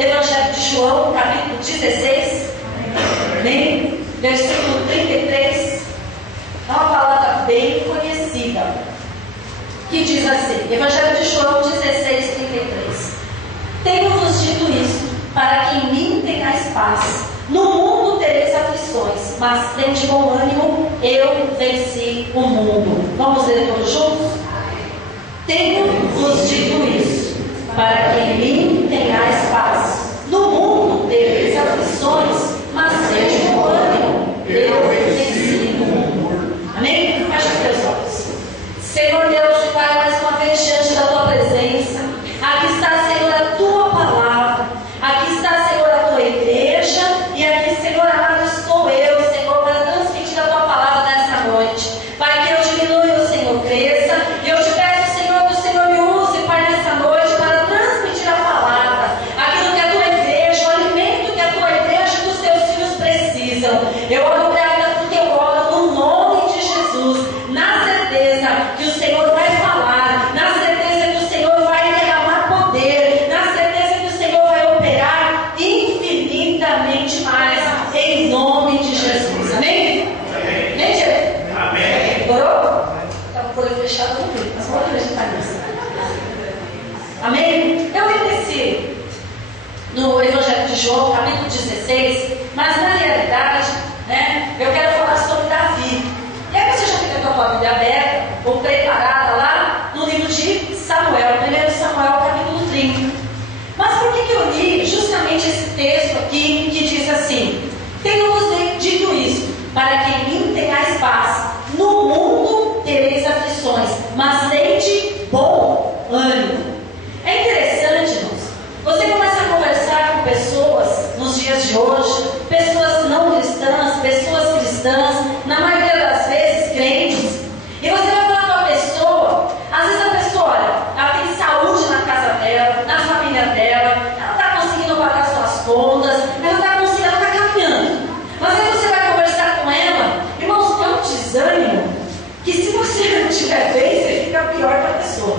Evangelho de João, capítulo 16, amém? Versículo 33. É uma palavra bem conhecida, que diz assim, Evangelho de João 16, 33. Tenho-vos dito isso, para que em mim tenhais paz. No mundo tereis aflições, mas tende bom ânimo, eu venci o mundo. Vamos ler todos juntos? Tenho-vos dito isso, para que em mim tenhais paz. No mundo tereis aflições, mas tende bom ânimo, eu venci o mundo. Amém? Feche os teus olhos. Senhor Deus e Pai, mais uma vez diante da tua presença, aqui está, Senhor, a tua palavra, aqui está, Senhor, a tua igreja, e aqui, Senhor amado, estou eu, Senhor, para transmitir a tua palavra nessa noite. Pai, que eu diminua e o Senhor cresça, e eu te peço, Senhor, que o Senhor me use, Pai, nessa noite para transmitir a palavra, aquilo que a tua igreja, o alimento que a tua igreja e dos teus filhos precisam. Eu oro grata porque eu oro no nome de Jesus, na certeza que o Senhor vai falar, na certeza que o Senhor vai derramar poder, na certeza que o Senhor vai operar infinitamente mais, em nome de Jesus. Amém? Amém, Diego? Amém. Orou? Estava com o olho fechado, não vi, mas pode acreditar nisso. Amém? Eu iniciei no Evangelho de João, capítulo 16, mas na realidade, né, eu quero falar sobre Davi. E aí você já tem a tua Bíblia aberta ou preparada lá no livro de Samuel, 1 Samuel, capítulo 30. Mas por que eu li justamente esse texto aqui que diz assim: tenho-vos dito isso, para que em mim tenhais paz. No mundo tereis aflições, mas tende bom ânimo. É interessante, irmãos, você começa a conversar com pessoas nos dias de hoje, pessoas não cristãs, pessoas cristãs, na maioria das vezes crentes, e você vai falar com a pessoa, às vezes a pessoa, olha, ela tem saúde na casa dela, na família dela, ela está conseguindo pagar suas contas, ela está conseguindo, ela está caminhando. Mas aí você vai conversar com ela, irmãos, é um desânimo que se você não estiver bem, você fica pior para a pessoa.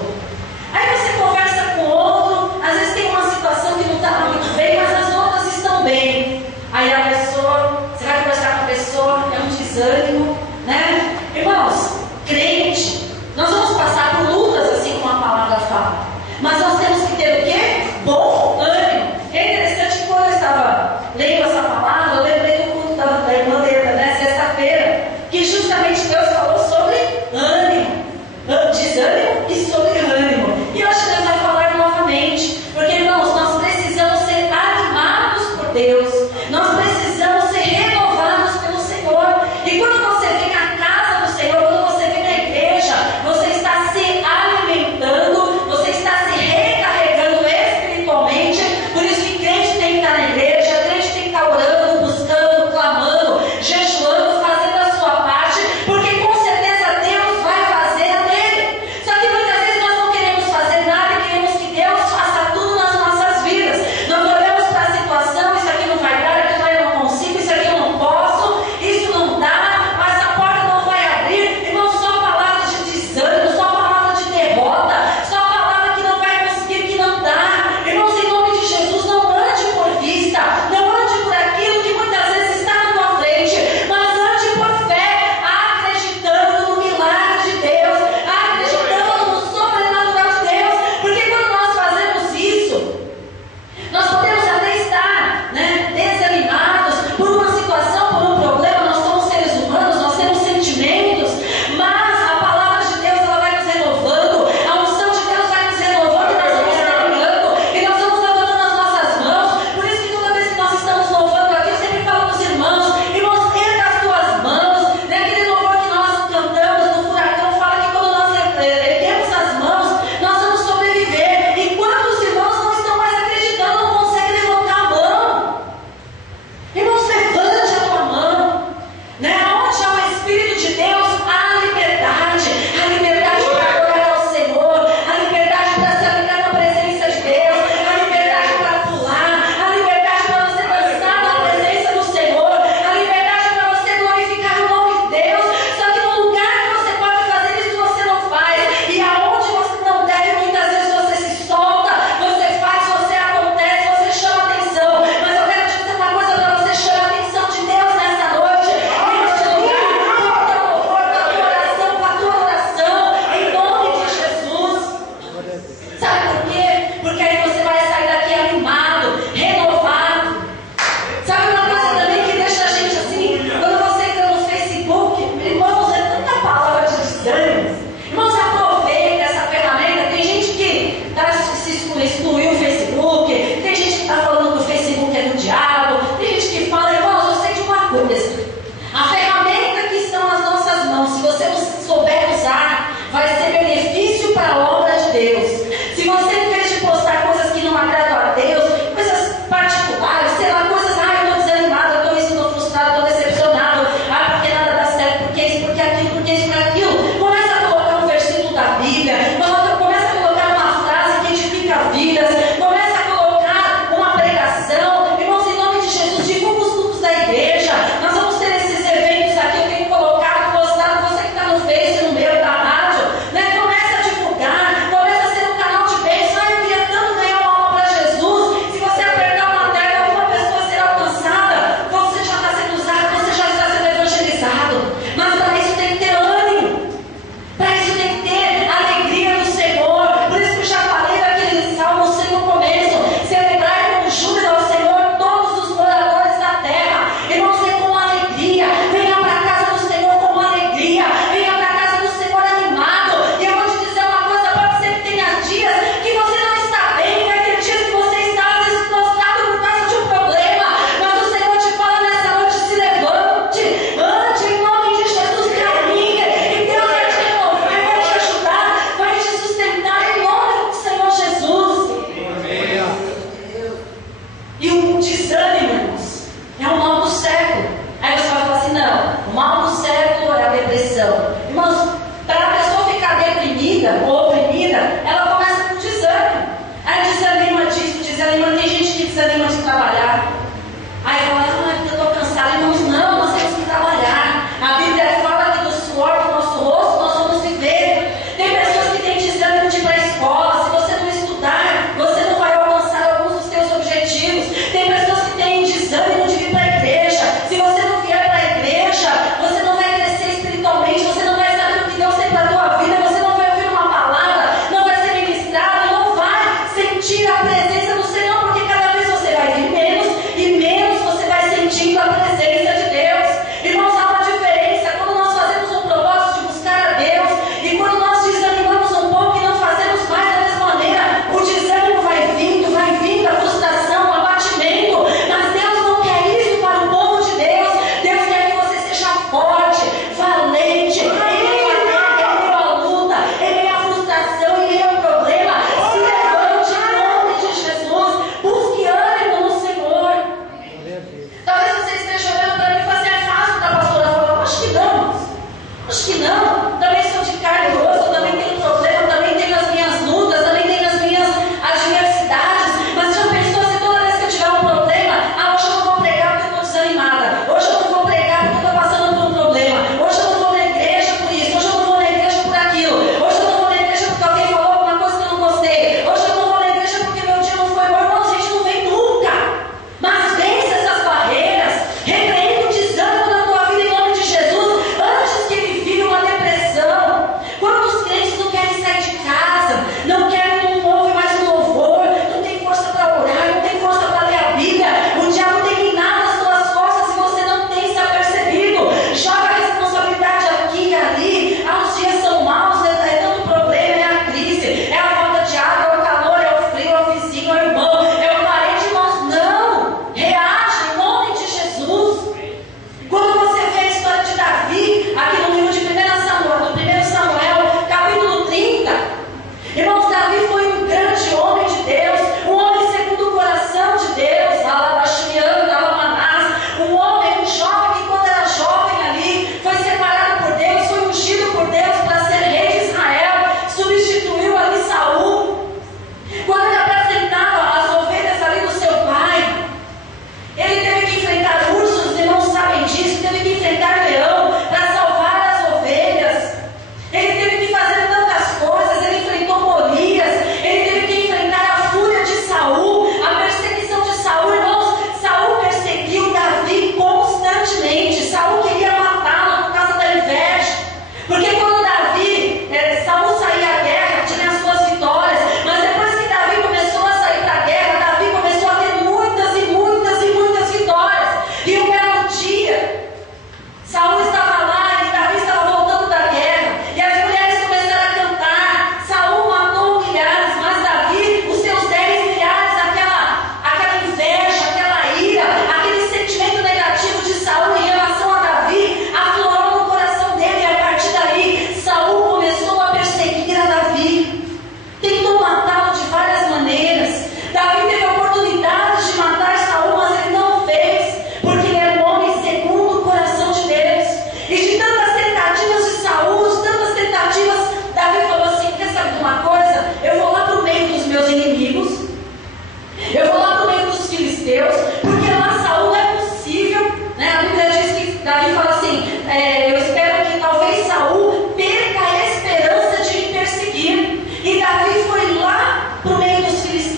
Aí você conversa com outro, às vezes tem uma situação que não está muito bem, mas as outras estão bem.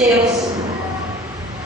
filisteus.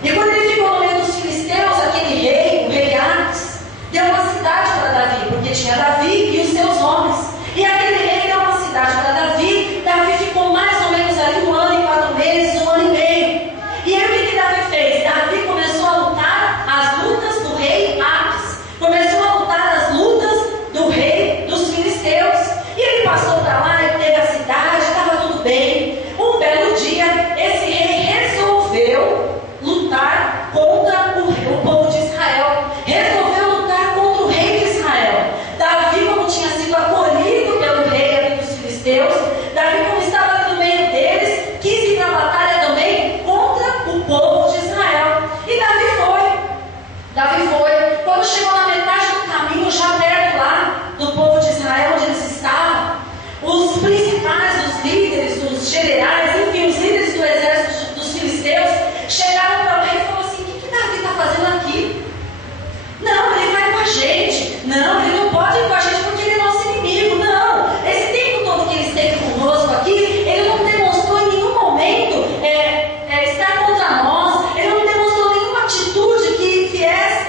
E quando ele ficou no meio dos filisteus, aquele rei, o rei Aques, deu uma cidade para Davi, porque tinha Davi e os seus homens. E aquele rei deu uma cidade para Davi. Davi ficou mais ou menos ali 1 ano e 4 meses, 1 ano e meio. E aí o que Davi fez? Davi começou a lutar as lutas do rei Aques. Começou a lutar as lutas do rei dos filisteus. E ele passou para lá, ele teve a cidade, estava tudo bem. Um belo dia, esse rei resolveu lutar contra o povo de Israel. Resolveu lutar contra o rei de Israel. Davi, como tinha sido acolhido pelo rei ali dos filisteus, Davi, como estava ali no meio deles, quis ir para a batalha também contra o povo de Israel. E Davi foi. Quando chegou na metade do caminho, já perto lá do povo de Israel, onde eles estavam, os principais, os líderes, os generais, enfim, os líderes do exército dos filisteus, chegaram para o rei e falaram assim: o que Davi está fazendo aqui? Não, ele vai com a gente. Não, ele não pode ir com a gente porque ele é nosso inimigo. Não, esse tempo todo que ele esteve conosco aqui, ele não demonstrou em nenhum momento estar contra nós. Ele não demonstrou nenhuma atitude que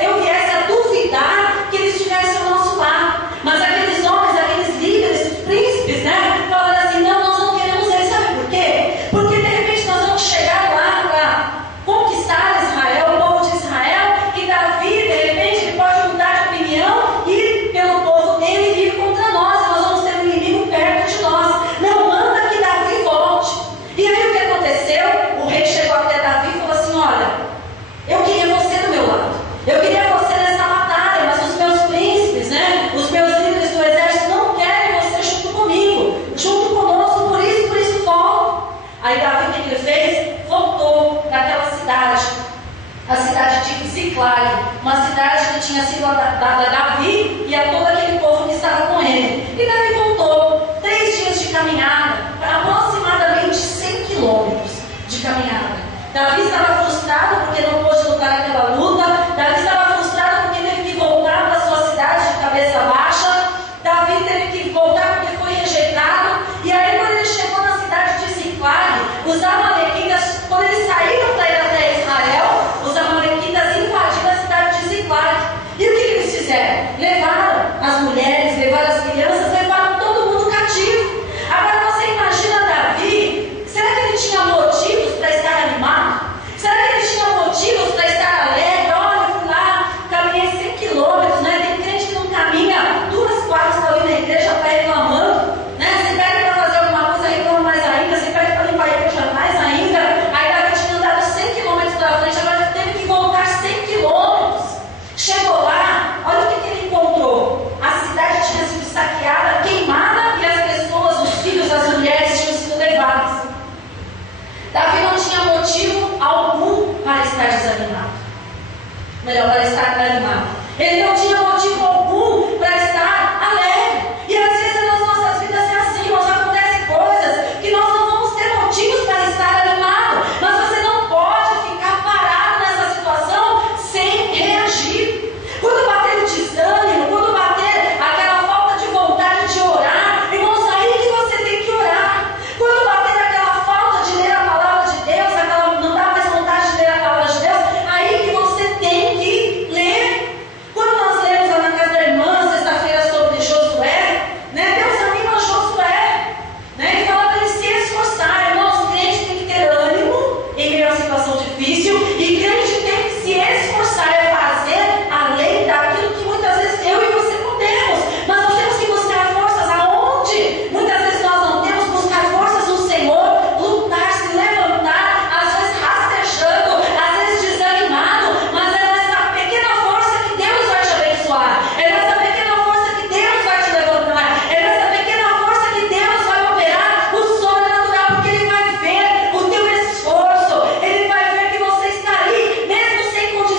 eu viesse a duvidar que ele estivesse ao nosso lado. Mas aqueles homens, aqueles líderes, os príncipes, né, falaram assim: não, nós não queremos ele. Sabe por quê? Porque de repente nós vamos chegar lá para conquistar Israel, o povo de Israel, e Davi, de repente, ele pode mudar de opinião e ir pelo povo dele e vir contra nós. Nós vamos ter um inimigo perto de nós. Não manda que Davi volte. E aí o que aconteceu? O rei chegou até Davi e falou assim: olha, eu queria você do meu lado. Eu queria você nessa batalha, mas os meus príncipes, né, os meus líderes do exército não querem você junto comigo, junto conosco, por isso volta. Aí Davi, o que ele fez? Voltou para aquela cidade, a cidade de Ziclag, uma cidade que tinha sido dada a Davi e a todo aquele povo que estava com ele. E Davi voltou, 3 dias de caminhada, aproximadamente 100 quilômetros de caminhada. Davi estava frustrado porque não pôde lutar aquela luta. Davi estava frustrado porque teve que voltar para sua cidade de cabeça baixa. Davi teve que voltar porque foi rejeitado. E aí quando ele chegou na cidade de Ziclag, os amalequitas, quando eles saíram para ir até Israel, os amalequitas invadiram a cidade de Ziclag. E o que eles fizeram? Levaram as mulheres, levaram as crianças, levaram todo mundo cativo. Agora você imagina Davi, será que ele tinha motivos para estar animado? Será que ele tinha motivos para estar alegre? Olha, eu fui lá, caminhei 100 quilômetros, né? Tem crente que não caminha 2 quadras para ir na igreja para reclamando, né? Você pede para fazer alguma coisa, reclama mais ainda. Você pede para limpar a igreja mais ainda. Aí Davi tinha andado 100 quilômetros para frente, agora ele teve que voltar 100 quilômetros. Chegou lá, olha o que ele encontrou. A cidade tinha sido saqueada, queimada, e as pessoas, os filhos, as mulheres tinham sido levadas. Davi não tinha motivo algum para estar desanimado. Melhor, para estar animado. Ele não tinha motivo algum para estar alegre. E às vezes nas nossas vidas é assim, nos acontecem coisas que nós não vamos ter motivos para estar animado. Mas você não pode ficar parado nessa situação sem reagir. Quando bater o desânimo, quando bater aquela falta de vontade de orar, irmãos, aí que você tem que orar. Quando bater aquela falta de ler a palavra de Deus, aquela não dá mais vontade de ler a palavra de Deus, aí que você tem que ler. Quando nós lemos lá na casa da irmã, sexta-feira, sobre Josué, né, Deus anima Josué, né, e fala para ele se esforçar. Irmãos, o crente tem que ter ânimo em meio a uma situação difícil, e crente tem que se esforçar, é fazer além daquilo que muitas vezes eu e você podemos. Mas nós temos que buscar forças aonde? Muitas vezes nós não temos. Buscar forças no Senhor, lutar, se levantar, às vezes rastejando, às vezes desanimado, mas é nessa pequena força que Deus vai te abençoar, é nessa pequena força que Deus vai te levantar, é nessa pequena força que Deus vai operar o sobrenatural, porque Ele vai ver o teu esforço, Ele vai ver que você está ali, mesmo sem condição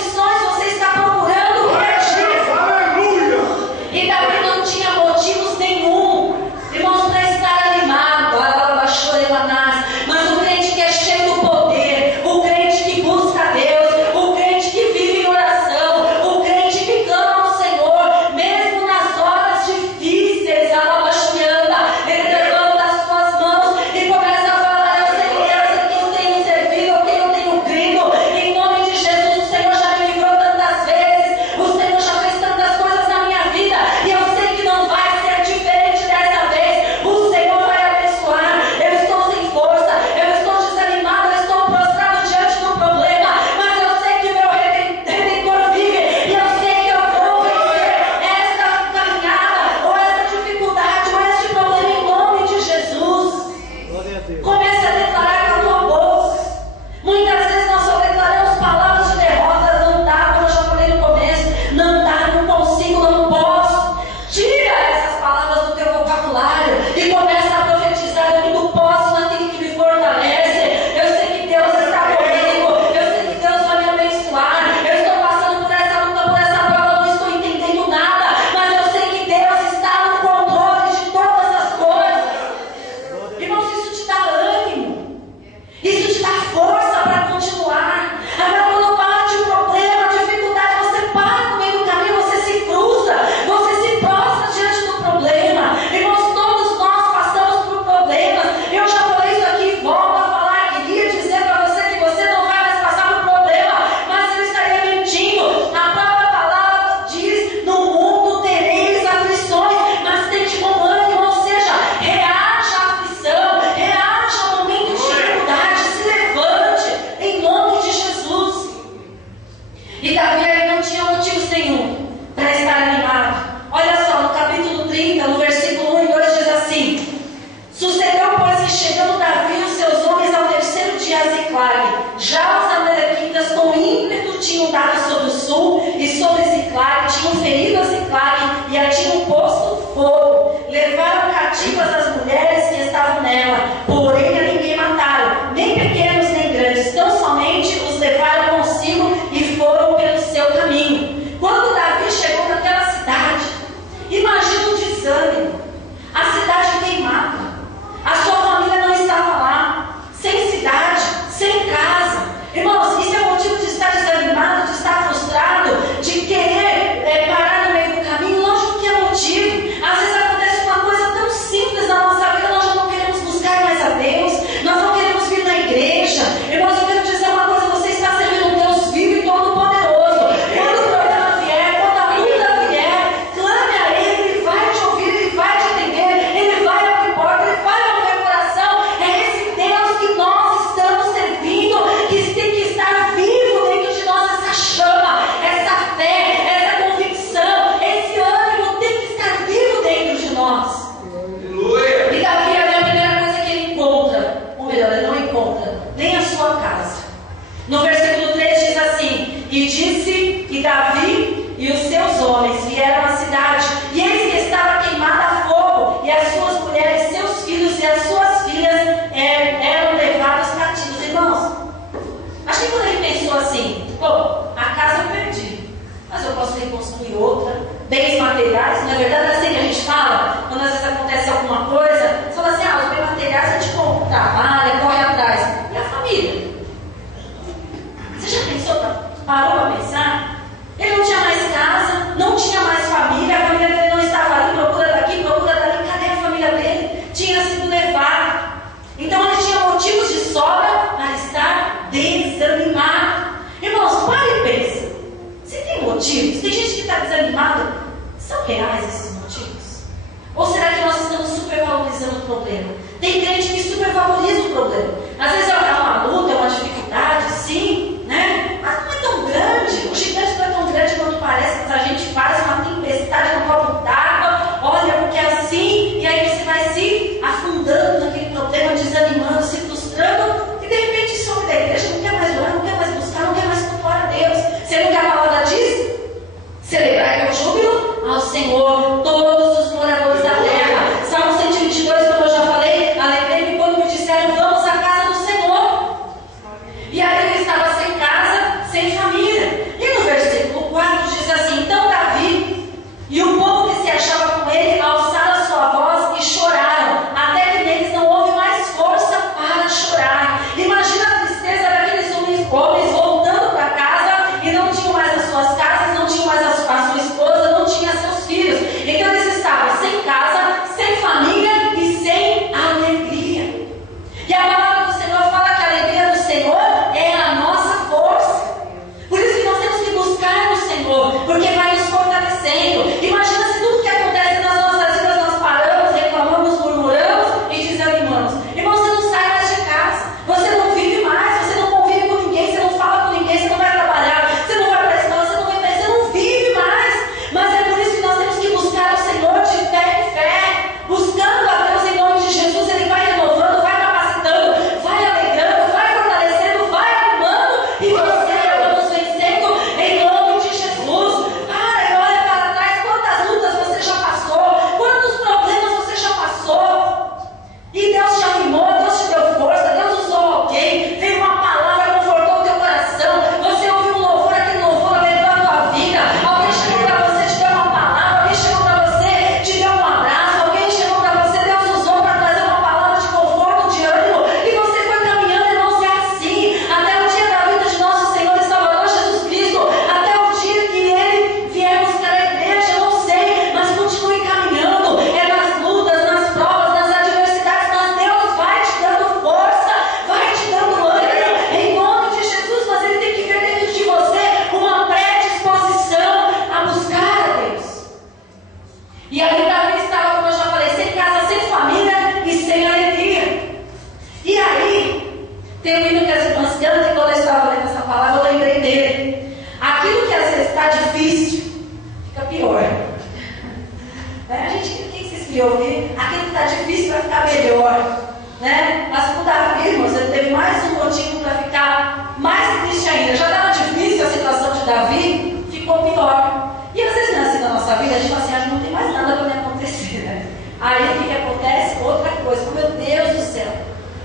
E disse que Davi e os seus homens vieram à cidade, e eis que estava queimada a fogo, e as suas mulheres, seus filhos e as suas filhas eram levados cativos. Irmãos, acho que quando ele pensou assim, a casa eu perdi, mas eu posso reconstruir outra, bens materiais, não é verdade? É assim que a gente fala, quando às vezes acontece alguma coisa, você fala assim, os bens materiais a gente trabalha, corre atrás, e a família? Você já pensou, parou para pensar? Ele não tinha mais casa, não tinha mais família, a família dele não estava ali, procura daqui, procura dali, cadê a família dele? Tinha sido levado. Então ele tinha motivos de sobra para estar desanimado. Irmãos, para e pensa. Se tem motivos, tem gente que está desanimada, são reais esses motivos? Ou será que nós estamos supervalorizando o problema? Tem crente que supervaloriza o problema. Às vezes é uma luta, é uma dificuldade, sim, né? Mas não é tão grande. O gigante não é tão grande quanto parece, mas a gente faz uma tempestade no copo d'água, olha, porque é assim, e aí você vai se afundando naquele problema, desanimando, se frustrando, e de repente some da igreja, não quer mais orar, não quer mais buscar, não quer mais cultuar a Deus. Você não quer a palavra disso? Celebrar que é o júbilo ao Senhor, todos os moradores da terra. Salmo 122, como eu já falei, alegrei-me quando me disseram, vamos à casa do Senhor. E aí ele estava sem casa, sem família. E no versículo 4 diz assim, então Davi e o povo que se achava com ele alçaram a sua voz e choraram, até que neles não houve mais força para chorar. Imagina a tristeza daqueles homens voltando para casa e não tinham mais as suas casas, não tinham mais a sua esposa, não tinham seus filhos. Então eles estavam sem casa, sem família e sem alegria. E a palavra do Senhor fala que a alegria do Senhor é a nossa força. Por isso que nós temos que buscar no Senhor, porque vai nos fortalecendo. Imagina se tudo que acontece nas nossas vidas nós paramos, reclamamos, murmuramos e desanimamos. Irmão, você não sai mais de casa, você não vive mais, você não convive com ninguém, você não fala com ninguém, você não vai trabalhar, você não vai para a escola, você não vive mais. Mas é por isso que nós temos que buscar o Senhor de fé em fé, buscando a Deus em nome de Jesus. Ele vai renovando, vai capacitando, vai alegrando, vai fortalecendo, vai arrumando, e você vamos vencendo em nome de Jesus. Olha para trás, quantas lutas você já passou, quantos problemas você já passou, e Deus te animou, Deus te deu força, Deus usou alguém, veio uma palavra, confortou o teu coração, você ouviu um louvor, aquele louvor alegrou a tua vida, alguém chegou para você, te deu uma palavra, alguém chegou para você, te deu um abraço, alguém chegou para você, Deus usou para trazer uma palavra de conforto, de ânimo, e você foi caminhando. Irmãos, é assim, até o dia da vida de nosso Senhor e Salvador Jesus Cristo, até o dia que Ele vier buscar a igreja, eu não sei, mas continue caminhando, é nas lutas, nas provas, nas adversidades, mas Deus vai te dando força, vai te dando ânimo, em nome de Jesus. Mas Ele tem que ver dentro de você uma predisposição a buscar a Deus. E ali Davi estava, como eu já falei, sem casa, sem família e sem alegria. E aí, tem um hino que as irmãs cantam, e quando eu estava lendo essa palavra, eu lembrei dele. Aquilo que às vezes está difícil, fica pior. A gente, quem se inspirou ouvir, aquilo que está difícil vai ficar melhor. Mas com Davi, irmãos, ele teve mais um motivo para ficar mais triste ainda. Já estava difícil a situação de Davi, ficou pior. E às vezes, assim, na nossa vida, a gente fala assim, não tem mais nada para me acontecer, né? Aí o que acontece? Outra coisa, meu Deus do céu.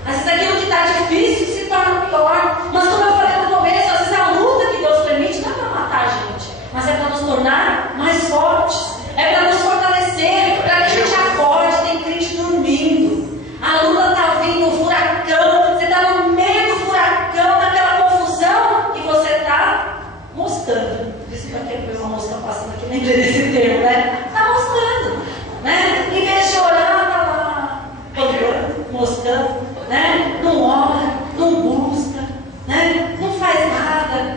Às vezes aquilo que está difícil se torna pior. Mas como eu falei no começo, às vezes a luta que Deus permite não é para matar a gente, mas é para nos tornar mais fortes. É para nos fortalecer, para que a gente acorde. Tem crente dormindo. A luta está vindo, o furacão. Você está no meio do furacão, naquela confusão, e você está moscando. Isso que aqui foi uma mosca passando aqui, lembrei desse termo, né? Está moscando, né? Em vez de orar, está lá moscando, né? Não ora, não busca, né? Não faz nada.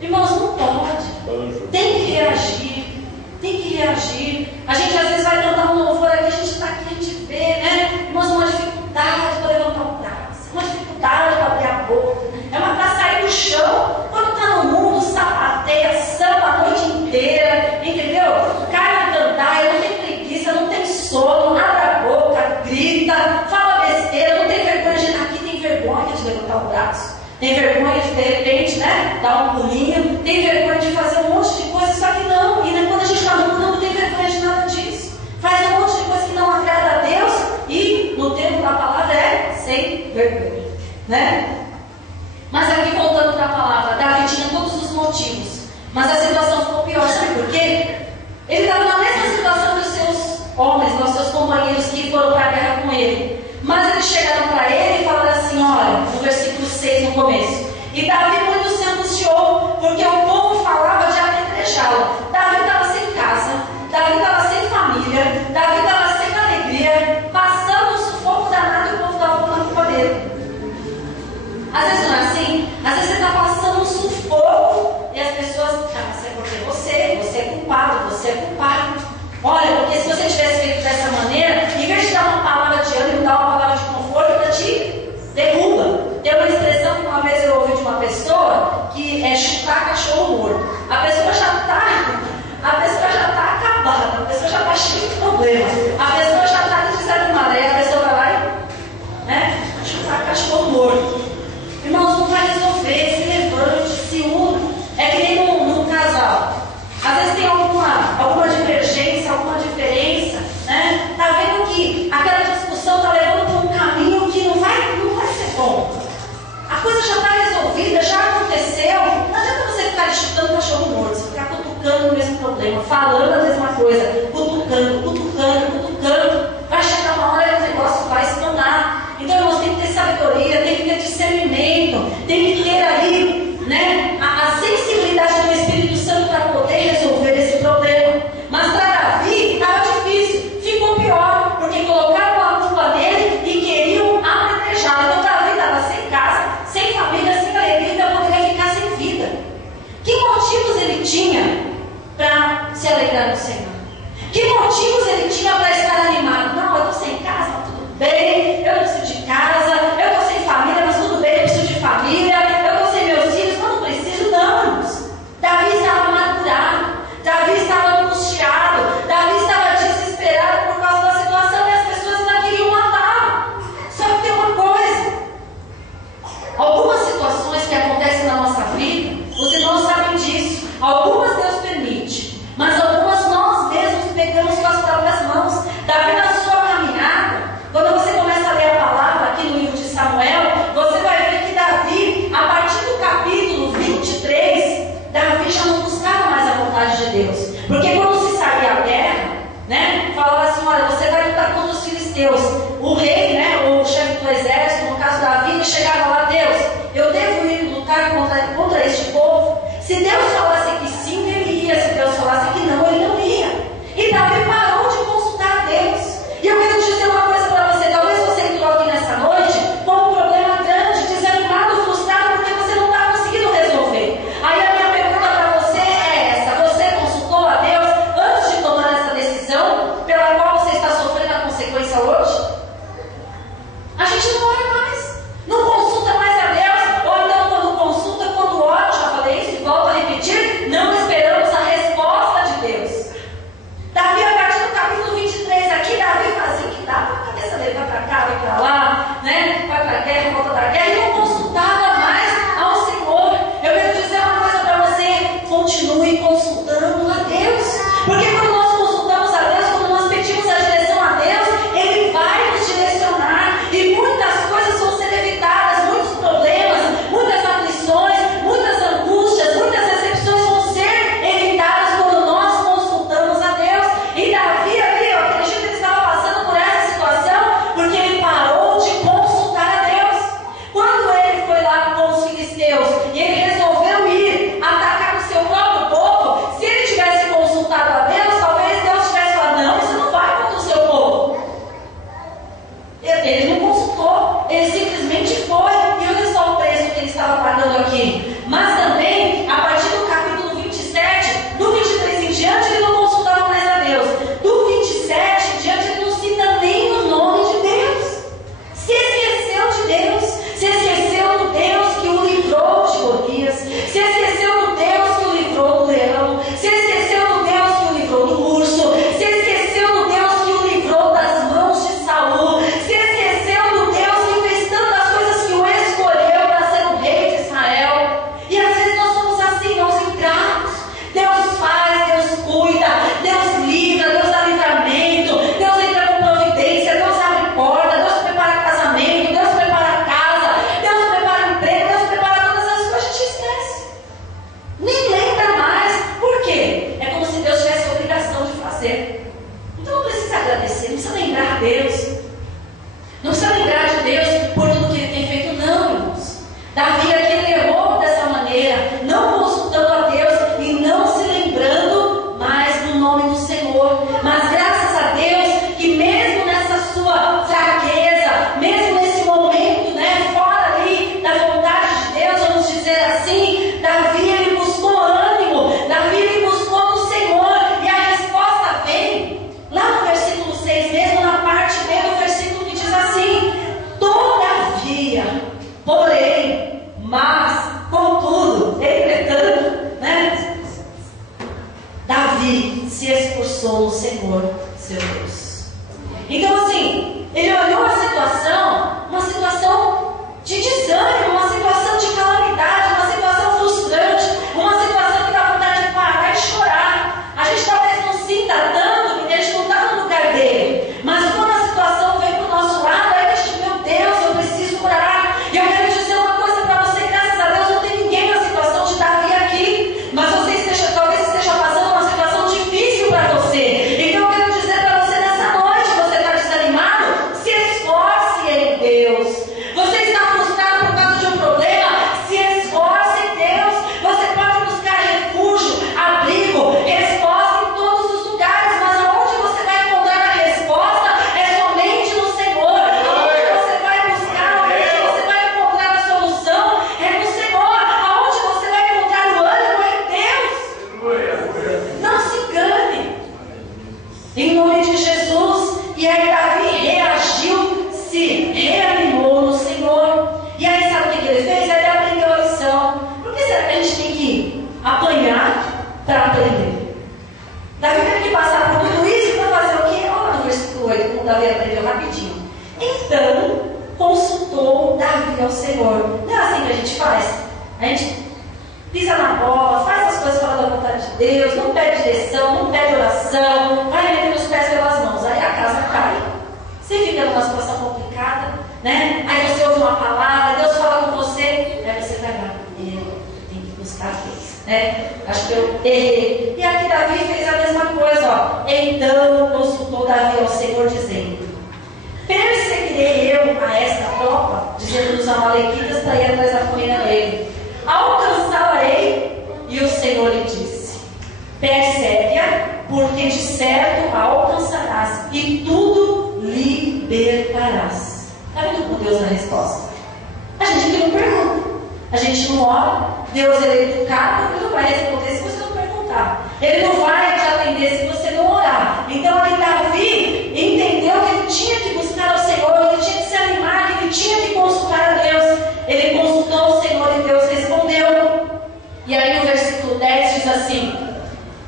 Irmãos, não pode. Tem que reagir. Tem que reagir. A gente às vezes vai cantar um louvor aqui, a gente está aqui, a gente vê, né? Irmãos, uma dificuldade para levantar o braço, uma dificuldade para abrir a boca, é uma para sair do chão. Quando está no mundo, sapateia, samba a noite inteira, entendeu? de repente, né, dar um pulinho, tem vergonha de fazer um monte de coisa, só que não. E quando a gente está no mundo, não tem vergonha de nada disso. Faz um monte de coisa que não agrada a Deus e, no tempo da palavra, é sem vergonha, né? Mas aqui, voltando para a palavra, Davi tinha todos os motivos, mas a situação ficou pior, sabe por quê? Ele estava na mesma situação que os seus homens, os seus companheiros que foram para a guerra com ele. Mas eles chegaram para ele e falaram assim, olha, no versículo 6 no começo, e Davi muito se angustiou, porque o povo falava de apedrejá-lo. Davi estava sem casa, Davi estava sem família, Davi estava sem alegria, passando um sufoco danado e o povo estava falando por ele. Às vezes não é assim? Às vezes você está passando um sufoco e as pessoas, mas é porque você é culpado, você é culpado. Olha, porque se você tivesse feito dessa maneira, em vez de dar uma palavra de ânimo, dar uma palavra de conforto, ela te derruba. Tem uma expressão que uma vez eu ouvi de uma pessoa que é chutar cachorro morto. A pessoa já está acabada, a pessoa já está cheia de problemas, a pessoa já está desanimada, aí a pessoa vai lá e, né, chutar cachorro morto. Irmãos, não vai resolver, se levante, se una. É que nem num casal. Às vezes tem alguma divergência, alguma diferença, né? Está vendo que aquela discussão está levando para um caminho que não vai ser bom. A coisa já está resolvida, já aconteceu. Não adianta você ficar chutando cachorro morto, você ficar cutucando o mesmo problema, falando a mesma coisa, cutucando. Vai chegar uma hora que o negócio vai espantar. Então, irmãos, tem que ter sabedoria, tem que ter discernimento, tem que ter ali, né, a sensibilidade do Espírito Santo para poder resolver esse problema. Mas para Davi estava difícil, ficou pior, porque colocaram a culpa nele e queriam apedrejá-lo. Então Davi estava sem casa, sem família, sem alegria, então poderia ficar sem vida. Que motivos ele tinha para se alegrar no Senhor? Que motivos ele tinha para estar animado? Não, eu estou sem casa, mas tudo bem, eu não preciso de casa, eu estou sem família, mas tudo bem, eu preciso de família, eu estou sem meus filhos, mas não preciso, não, irmãos. Davi estava amargurado, Davi estava angustiado, Davi estava desesperado por causa da situação e as pessoas ainda queriam matá-lo. Só que tem uma coisa, algumas situações que acontecem na nossa vida, os irmãos sabem disso, algumas Deus permite, mas algumas nós mesmos pegamos com as próprias mãos. Davi, na sua caminhada, quando você começa a ler a palavra aqui no livro de Samuel, você vai ver que Davi, a partir do capítulo 23, Davi já não buscava mais a vontade de Deus. Porque quando se saía a guerra, né, falava assim, olha, você vai lutar contra os filisteus. O rei, né, o chefe do exército, no caso Davi, ele chegava lá, Deus, eu devo ir lutar contra este povo? Se Deus falasse que sim, ele ia. Se Deus falasse que não, ele não ia. E Davi parou de consultar a Deus. E eu quero dizer uma coisa para você. Talvez você entrou aqui nessa noite com um problema grande, desanimado, frustrado, porque você não está conseguindo resolver. Aí a minha pergunta para você é essa: você consultou a Deus antes de tomar essa decisão pela qual você está sofrendo a consequência hoje? Senhor, seu Deus. Então assim, ele olhou a situação, uma situação de desânimo, uma situação de calamidade, uma situação frustrante, uma situação que dá vontade de parar e chorar. A gente talvez não sinta tanto, porque a gente não está no lugar dele. Mas quando a situação vem para o nosso lado, aí a gente, meu Deus, eu preciso orar. E eu quero dizer uma coisa para você, graças a Deus não tem ninguém na situação de Davi aqui. Mas você talvez esteja passando uma situação difícil para você. Então eu quero dizer para você nessa noite, você está desanimado? Se esforce em Deus. Você está frustrado por causa de um problema? Se esforce em Deus. Você pode buscar refúgio, abrigo, resposta em todos os lugares, mas aonde você vai encontrar a resposta é somente no Senhor. Aonde você vai buscar, aonde você vai encontrar a solução é no Senhor. Aonde você vai encontrar o ânimo é em Deus. Não se engane. Em nome de Jesus. E aí Davi reagiu, se reanimou no Senhor. E aí sabe o que ele fez? Ele aprendeu a lição. Por que será que a gente tem que apanhar para aprender? Davi teve que passar por tudo isso para fazer o quê? Olha no versículo 8, como Davi aprendeu rapidinho. Então consultou Davi ao Senhor. Não é assim que a gente faz? A gente pisa na bola, faz as coisas fora da vontade de Deus, não pede direção, não pede oração, vai metendo os pés pelas mãos, aí a casa cai. Você fica numa situação complicada, né? Aí você ouve uma palavra, Deus fala com você, aí você vai lá, eu tenho que buscar Deus, né? Acho que eu errei. E aqui Davi fez a mesma coisa, ó. Então consultou Davi ao Senhor, dizendo: perseguirei eu a esta tropa, dizendo os amalequitas para ir atrás da família dele. Alcançá-la-ei. E o Senhor lhe disse: persegue-a, porque de certo a alcançarás, e tudo libertarás. Está vendo com Deus na resposta? A gente aqui não pergunta, a gente não ora. Deus ele é educado, ele não vai responder se você não perguntar. Ele não vai te atender se você não orar. Então ali Davi entendeu que ele tinha que buscar o Senhor, ele tinha que se animar, que ele tinha que consultar a Deus. Ele consultou o Senhor e Deus respondeu. E aí no versículo 10 diz assim: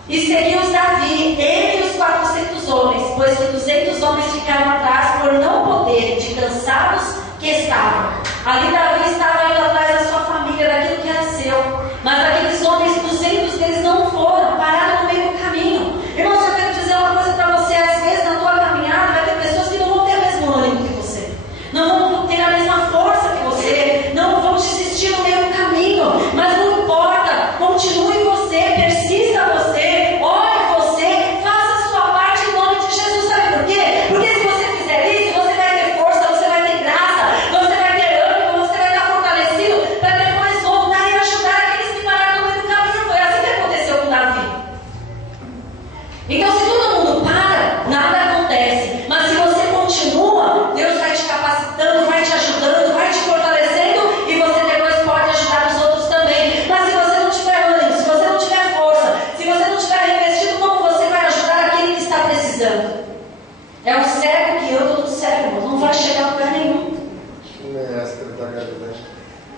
e seguiu-os Davi, ele e os 400 homens, pois que 200 homens ficaram atrás por não poderem, de cansados que estavam. Ali Davi estava indo atrás da sua família, daquilo que era seu. Mas aqueles homens, 200 deles não foram, pararam no meio do caminho. Irmãos, eu quero dizer uma coisa para você: às vezes na tua caminhada vai ter pessoas que não vão ter o mesmo ânimo que você, não vão ter a mesma força que você, não vão desistir no meio do caminho. Mas não importa, continue você, persista você, ore você, faça a sua parte em nome de Jesus. Sabe por quê? Porque se você fizer isso, você vai ter força, você vai ter graça, você vai ter ânimo, você vai estar fortalecido para depois voltar e ajudar aqueles que pararam no meio do caminho. Foi assim que aconteceu com Davi. Então se todo mundo para, nada acontece. Mas se você continua, Deus vai te capacitando, vai te ajudando, vai te fortalecendo, e você depois pode ajudar os outros também. Mas se você não tiver ânimo, se você não tiver força, se você não tiver revestido, como você vai ajudar aquele que está precisando? É um cego que anda todo cego, irmão, não vai chegar a lugar nenhum.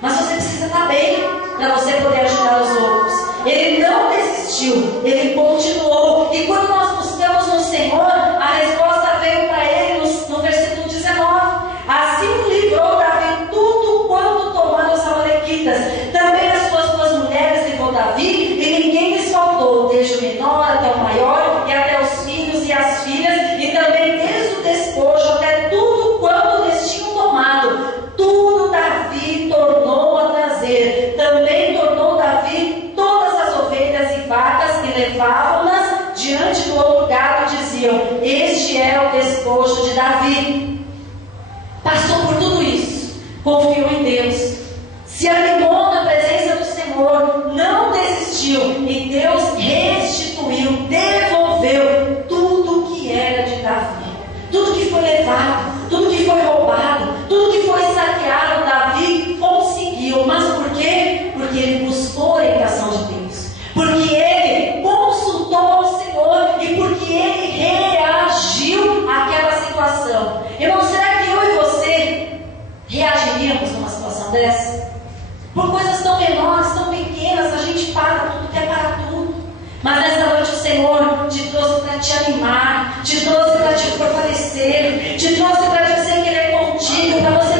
Mas você precisa estar bem para você poder ajudar os outros. Ele não desistiu, ele continuou. E quando nós buscamos no Senhor, a resposta veio para ele no versículo 19. Assim livrou Davi tudo quanto tomaram os amalequitas. Também as suas duas mulheres livrou Davi, e ninguém lhes faltou, desde o menor até o maior, e até os filhos e as filhas, e também desde o despojo até tudo quanto lhes tinham tomado. Tudo Davi tornou a trazer. Também tornou Davi todas as ovelhas e vacas, e levavam-nas diante do outro gado e diziam: este é o despojo de Davi. Passou por tudo isso, confiou em Deus, se animou na presença do Senhor, não desistiu, e Deus restituiu, devolveu tudo que era de Davi. Tudo que foi levado, tudo que foi roubado, tudo que foi saqueado, Davi conseguiu. Mas por quê? Porque ele buscou a orientação de Deus, porque ele consultou ao Senhor, e porque ele reagiu àquela situação. Irmão, será que eu e você reagiríamos numa situação dessa? Por coisas tão menores, tão pequenas, a gente para tudo, quer parar tudo. Mas nessa noite o Senhor te trouxe para te animar, te trouxe para te fortalecer, te trouxe para você querer contigo, para você